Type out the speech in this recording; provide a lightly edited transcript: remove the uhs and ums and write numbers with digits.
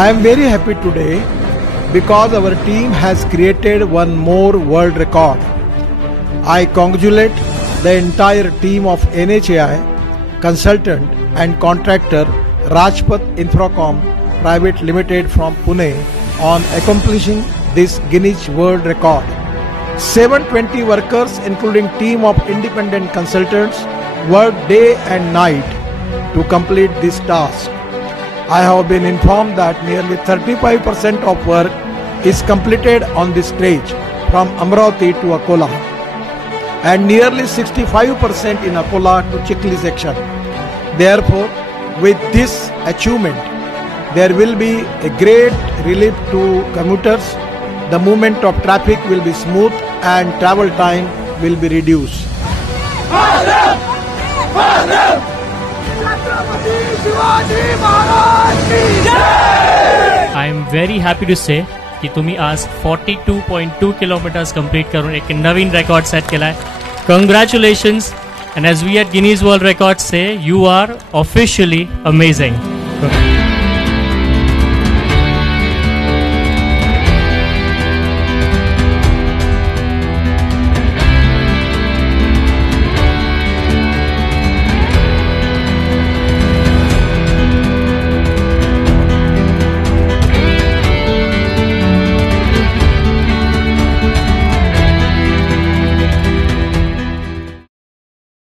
I am very happy today because our team has created one more world record. I congratulate the entire team of NHAI, consultant and contractor Rajpath Infracom Private Limited from Pune on accomplishing this Guinness World Record. 720 workers including team of independent consultants worked day and night to complete this task. I have been informed that nearly 35% of work is completed on this stage from Amravati to Akola and nearly 65% in Akola to Chikli section. Therefore, with this achievement, there will be a great relief to commuters. The movement of traffic will be smooth and travel time will be reduced. I am very happy to say कि तुम्ही आज 42.2 kilometers complete करून एक नवीन record set केलाय. Congratulations, and as we at Guinness World Records say, you are officially amazing.